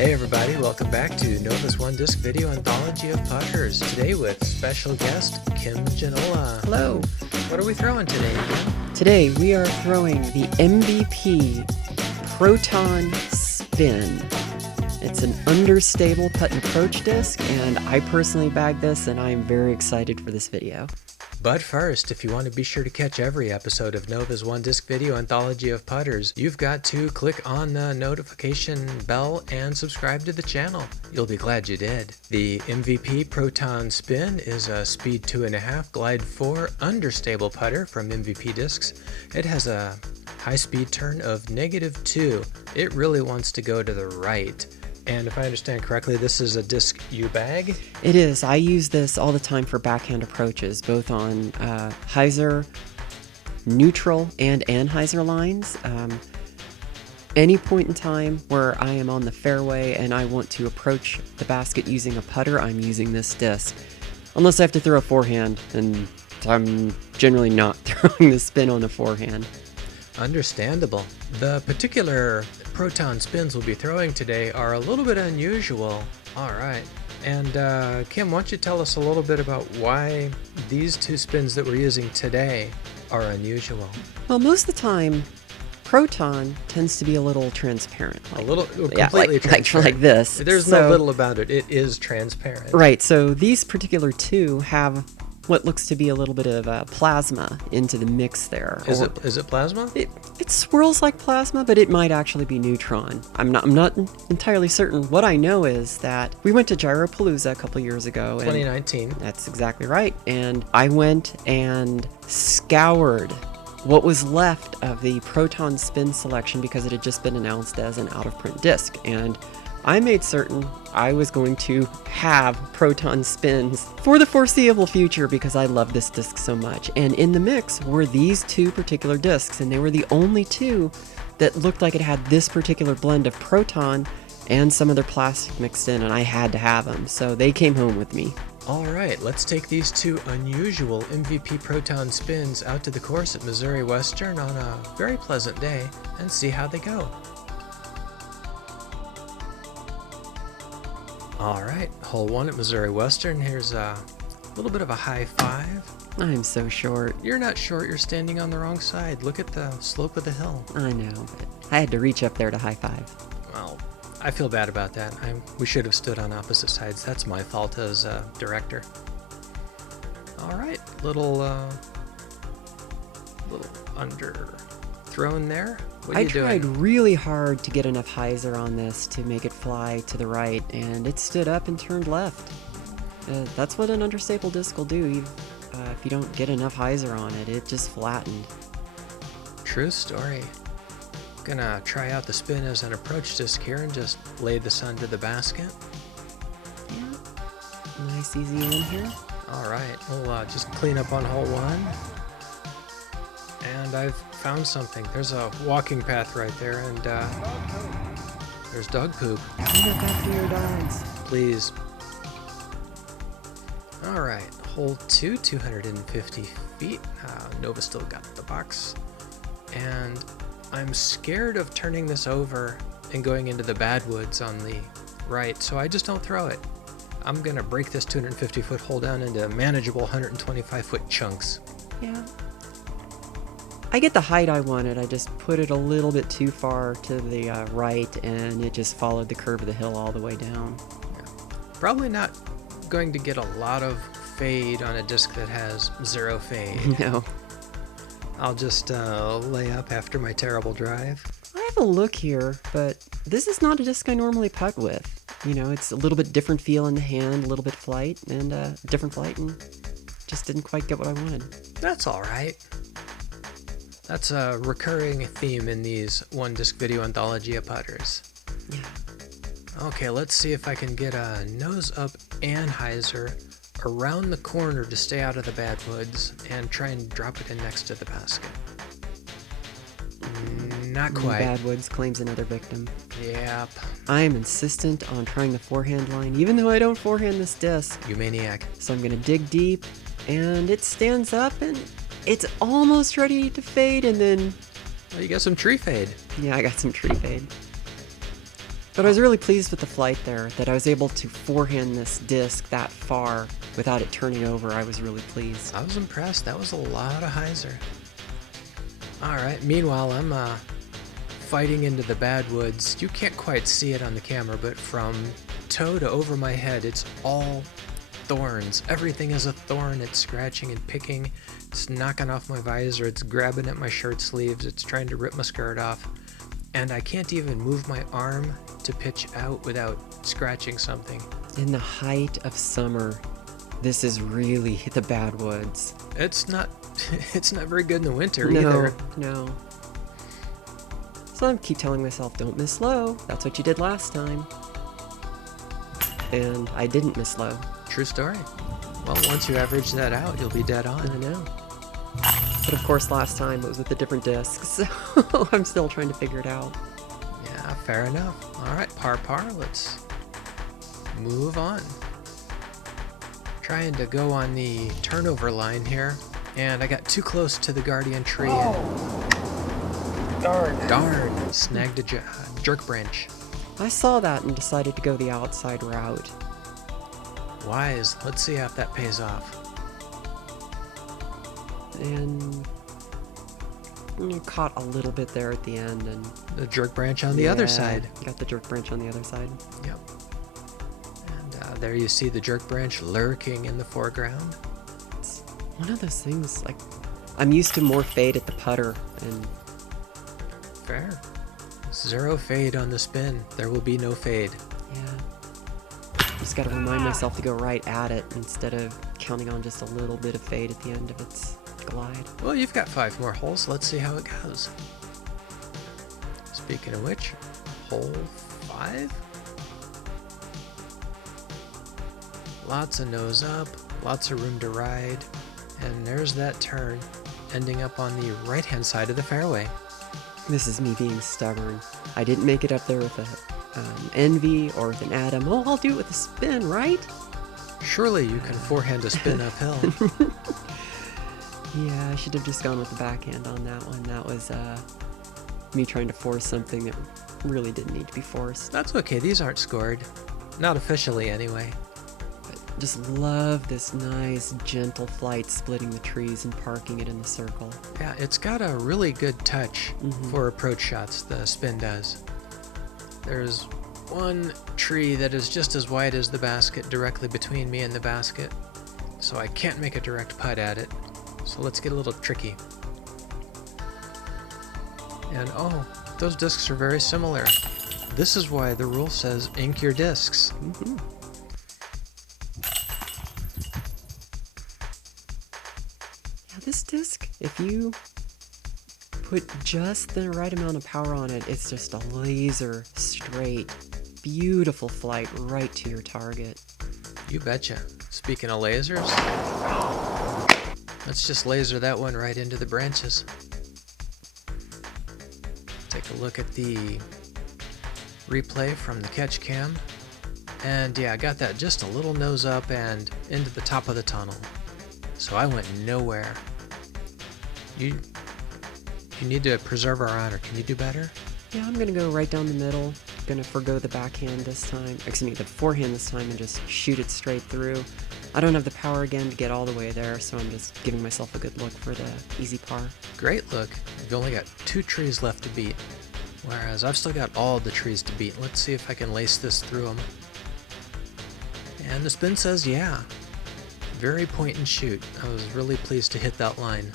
Hey everybody, welcome back to Nova's One Disc Video Anthology of Putters. Today with special guest Kimberly Giannola. Hello. What are we throwing today, Kim? Today we are throwing the MVP Proton Spin. It's an understable putt and approach disc, and I personally bagged this, and I'm very excited for this video. But first, if you want to be sure to catch every episode of Nova's One Disc Video Anthology of Putters, you've got to click on the notification bell and subscribe to the channel. You'll be glad you did. The MVP Proton Spin is a speed 2.5 glide 4 understable putter from MVP Discs. It has a high speed turn of -2. It really wants to go to the right. And if I understand correctly, this is a disc you bag? It is. I use this all the time for backhand approaches, both on hyzer, neutral, and anhyzer lines. Any point in time where I am on the fairway and I want to approach the basket using a putter, I'm using this disc. Unless I have to throw a forehand, and I'm generally not throwing the spin on a forehand. Understandable. The particular Proton spins we'll be throwing today are a little bit unusual. All right. And Kim, why don't you tell us a little bit about why these two spins that we're using today are unusual? Well, most of the time, Proton tends to be a little transparent. A little, completely transparent. Like this. There's no little about it. It is transparent. Right. So these particular two have what looks to be a little bit of plasma into the mix there. Is it plasma? It swirls like plasma, but it might actually be neutron. I'm not entirely certain. What I know is that we went to Gyropalooza a couple years ago. 2019. That's exactly right. And I went and scoured what was left of the Proton Spin selection because it had just been announced as an out-of-print disc. And I made certain I was going to have Proton Spins for the foreseeable future because I love this disc so much. And in the mix were these two particular discs, and they were the only two that looked like it had this particular blend of Proton and some other plastic mixed in, and I had to have them. So they came home with me. All right, let's take these two unusual MVP Proton Spins out to the course at Missouri Western on a very pleasant day and see how they go. All right, hole 1 at Missouri Western. Here's a little bit of a high five. I'm so short. You're not short, you're standing on the wrong side. Look at the slope of the hill. I know, but I had to reach up there to high five. Well, I feel bad about that. We should have stood on opposite sides. That's my fault as a director. All right, little under thrown there. I tried really hard to get enough hyzer on this to make it fly to the right, and it stood up and turned left. That's what an understable disc will do. If you don't get enough hyzer on it, it just flattened. True story. Gonna try out the spin as an approach disc here and just lay this under the basket. Yeah, nice easy in here. All right, we'll just clean up on hole 1. And I've found something. There's a walking path right there, and there's dog poop. Clean up after your dogs. Please. All right, hole 2, 250 feet. Nova still got the box. And I'm scared of turning this over and going into the bad woods on the right, so I just don't throw it. I'm gonna break this 250-foot hole down into manageable 125-foot chunks. Yeah. I get the height I wanted. I just put it a little bit too far to the right, and it just followed the curve of the hill all the way down. Yeah. Probably not going to get a lot of fade on a disc that has 0 fade. No. I'll just lay up after my terrible drive. I have a look here, but this is not a disc I normally putt with. You know, it's a little bit different feel in the hand, a little bit flight, and different flight, and just didn't quite get what I wanted. That's all right. That's a recurring theme in these One Disc Video Anthology of Putters. Yeah. Okay, let's see if I can get a nose up anhyzer around the corner to stay out of the bad woods and try and drop it in next to the basket. Not quite. Bad woods claims another victim. Yep. I am insistent on trying the forehand line, even though I don't forehand this disc. You maniac. So I'm going to dig deep, and it stands up, and it's almost ready to fade, and then... Well, you got some tree fade. Yeah, I got some tree fade. But I was really pleased with the flight there, that I was able to forehand this disc that far without it turning over. I was really pleased. I was impressed. That was a lot of hyzer. Alright, meanwhile, I'm fighting into the bad woods. You can't quite see it on the camera, but from toe to over my head, it's all thorns. Everything is a thorn. It's scratching and picking. It's knocking off my visor. It's grabbing at my shirt sleeves. It's trying to rip my skirt off. And I can't even move my arm to pitch out without scratching something. In the height of summer, this is really the bad woods. It's not very good in the winter either. No. So I keep telling myself, don't miss low. That's what you did last time. And I didn't miss low. True story. Well, once you average that out, you'll be dead on. I know. But of course, last time it was with a different disc, so I'm still trying to figure it out. Yeah, fair enough. All right, par, let's move on. Trying to go on the turnover line here, and I got too close to the guardian tree. Darn. Snagged a jerk branch. I saw that and decided to go the outside route. Wise. Let's see if that pays off. And you caught a little bit there at the end, and the jerk branch on the other side. Got the jerk branch on the other side. Yep. And there you see the jerk branch lurking in the foreground. It's one of those things, like, I'm used to more fade at the putter, and fair. 0 fade on the spin. There will be no fade. Yeah. Just got to remind myself to go right at it instead of counting on just a little bit of fade at the end of its glide. Well, you've got 5 more holes. Let's see how it goes. Speaking of which, hole 5. Lots of nose up, lots of room to ride, and there's that turn, ending up on the right-hand side of the fairway. This is me being stubborn. I didn't make it up there with a Envy or with an Atom. Oh, I'll do it with a spin, right? Surely you can forehand a spin uphill. Yeah, I should have just gone with the backhand on that one. That was me trying to force something that really didn't need to be forced. That's okay, these aren't scored. Not officially, anyway. But just love this nice, gentle flight, splitting the trees and parking it in the circle. Yeah, it's got a really good touch for approach shots, the spin does. There's one tree that is just as wide as the basket directly between me and the basket, so I can't make a direct putt at it. So let's get a little tricky. And oh, those discs are very similar. This is why the rule says ink your discs. Yeah, this disc, if you put just the right amount of power on it, it's just a laser straight, beautiful flight right to your target. You betcha. Speaking of lasers, let's just laser that one right into the branches. Take a look at the replay from the catch cam. And yeah, I got that just a little nose up and into the top of the tunnel. So I went nowhere. You need to preserve our honor. Can you do better? Yeah, I'm gonna go right down the middle. Gonna forgo the backhand this time. Excuse me, the forehand this time, and just shoot it straight through. I don't have the power again to get all the way there, so I'm just giving myself a good look for the easy par. Great look. You've only got 2 trees left to beat, whereas I've still got all the trees to beat. Let's see if I can lace this through them. And the spin says yeah. Very point and shoot. I was really pleased to hit that line.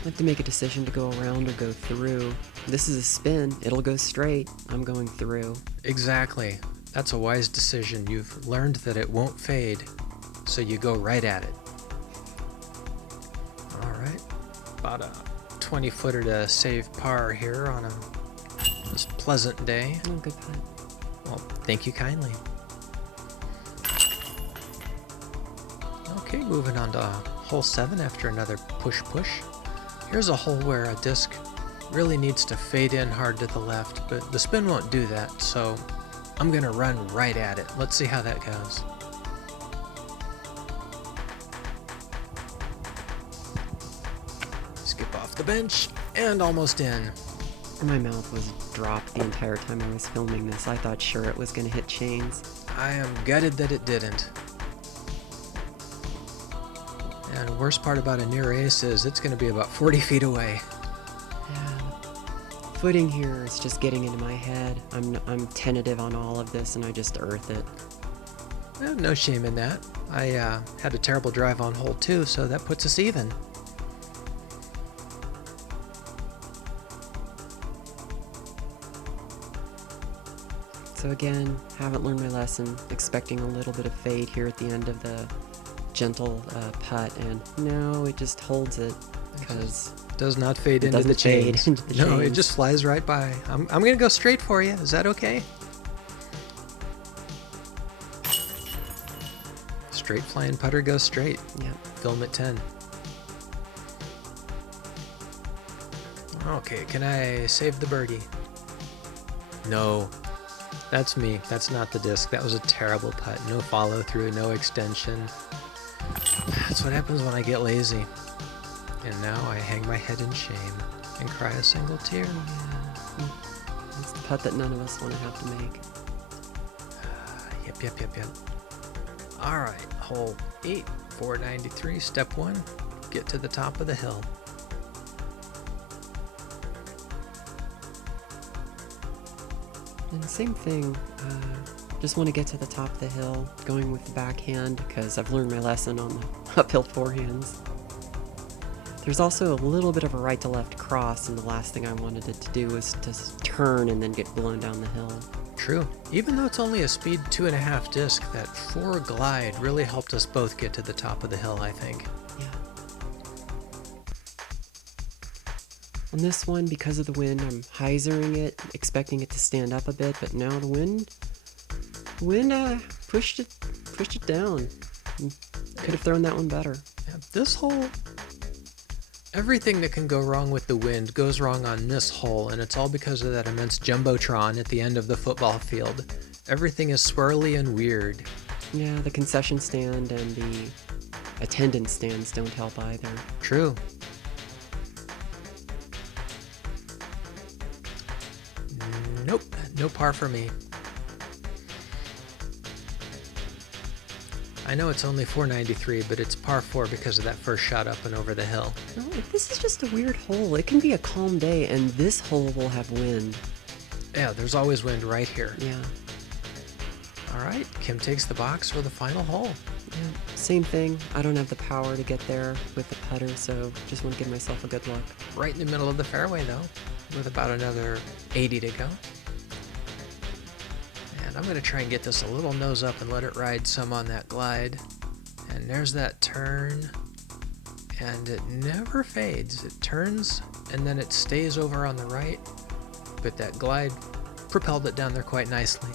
I have to make a decision to go around or go through. This is a spin. It'll go straight. I'm going through. Exactly. That's a wise decision. You've learned that it won't fade, so you go right at it. All right. About a 20-footer to save par here on this pleasant day. Oh, good putt. Well, thank you kindly. Okay, moving on to hole 7 after another push. Here's a hole where a disc really needs to fade in hard to the left, but the spin won't do that, so I'm gonna run right at it. Let's see how that goes. Skip off the bench and almost in. My mouth was dropped the entire time I was filming this. I thought sure it was going to hit chains. I am gutted that it didn't. And the worst part about a near ace is it's going to be about 40 feet away. Yeah. Footing here is just getting into my head. I'm tentative on all of this, and I just earth it. No shame in that. I had a terrible drive on hole 2, so that puts us even. So again, haven't learned my lesson, expecting a little bit of fade here at the end of the gentle putt, and no, it just holds it because does not fade it into the doesn't fade chains. into the No, it chains. just flies right by. I'm gonna go straight for you. Is that okay? Straight flying putter goes straight. Yep. Film at 10. Okay, can I save the birdie? No. That's me. That's not the disc. That was a terrible putt. No follow through, no extension. That's what happens when I get lazy. And now I hang my head in shame and cry a single tear. Yeah. It's the putt that none of us want to have to make. Yep. All right, hole 8, 493, step 1, get to the top of the hill. And same thing, just want to get to the top of the hill, going with the backhand because I've learned my lesson on the uphill forehands. There's also a little bit of a right to left cross, and the last thing I wanted it to do was to turn and then get blown down the hill. True. Even though it's only a speed 2.5 disc, that 4 glide really helped us both get to the top of the hill, I think. Yeah. On this one, because of the wind, I'm hyzering it, expecting it to stand up a bit, but now the wind pushed it down. Could have thrown that one better. Yeah, this hole, everything that can go wrong with the wind goes wrong on this hole, and it's all because of that immense jumbotron at the end of the football field. Everything is swirly and weird. Yeah, the concession stand and the attendance stands don't help either. True. Nope, no par for me. I know it's only 493, but it's par 4 because of that first shot up and over the hill. No, this is just a weird hole. It can be a calm day, and this hole will have wind. Yeah, there's always wind right here. Yeah. All right, Kim takes the box for the final hole. Yeah. Same thing. I don't have the power to get there with the putter, so just want to give myself a good look. Right in the middle of the fairway, though, with about another 80 to go. And I'm going to try and get this a little nose up and let it ride some on that glide. And there's that turn. And it never fades. It turns, and then it stays over on the right. But that glide propelled it down there quite nicely.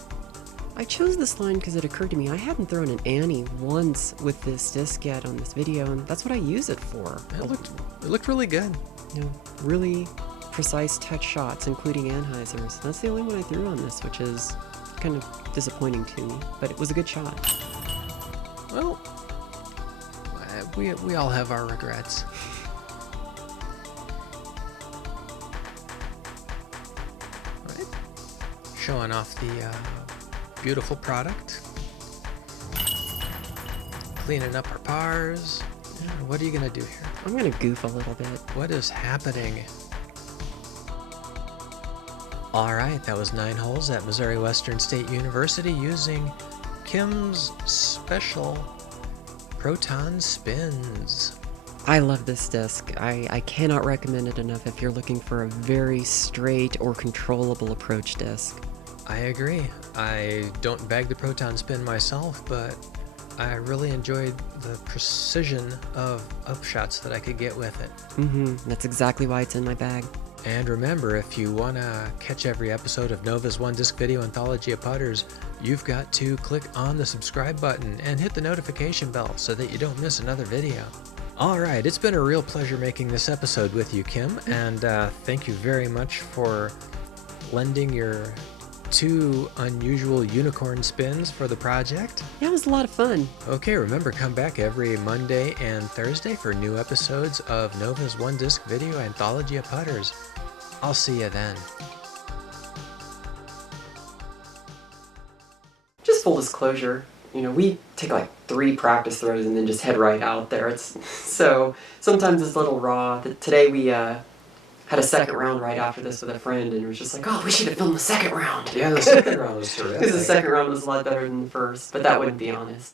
I chose this line because it occurred to me I hadn't thrown an Annie once with this disc yet on this video, and that's what I use it for. It looked really good. You know, really precise touch shots, including Anheuser's. That's the only one I threw on this, which is kind of disappointing to me, but it was a good shot. Well, we all have our regrets. Right. Showing off the beautiful product. Cleaning up our pars. What are you gonna do here? I'm gonna goof a little bit. What is happening? All right, that was 9 holes at Missouri Western State University using Kim's special Proton Spins. I love this disc. I cannot recommend it enough if you're looking for a very straight or controllable approach disc. I agree. I don't bag the Proton Spin myself, but I really enjoyed the precision of upshots that I could get with it. That's exactly why it's in my bag. And remember, if you want to catch every episode of Nova's One Disc Video Anthology of Putters, you've got to click on the subscribe button and hit the notification bell so that you don't miss another video. Alright, it's been a real pleasure making this episode with you, Kim, and thank you very much for lending your 2 unusual unicorn spins for the project. Yeah, it was a lot of fun. Okay, remember, come back every Monday and Thursday for new episodes of Nova's One Disc Video Anthology of Putters. I'll see you then. Just full disclosure, we take like 3 practice throws and then just head right out there. So sometimes it's a little raw. Today we had a second round right after this with a friend, and it was just like, oh, we should have filmed the second round. Yeah, the second round was terrific. Because the second round was a lot better than the first, but that wouldn't be honest.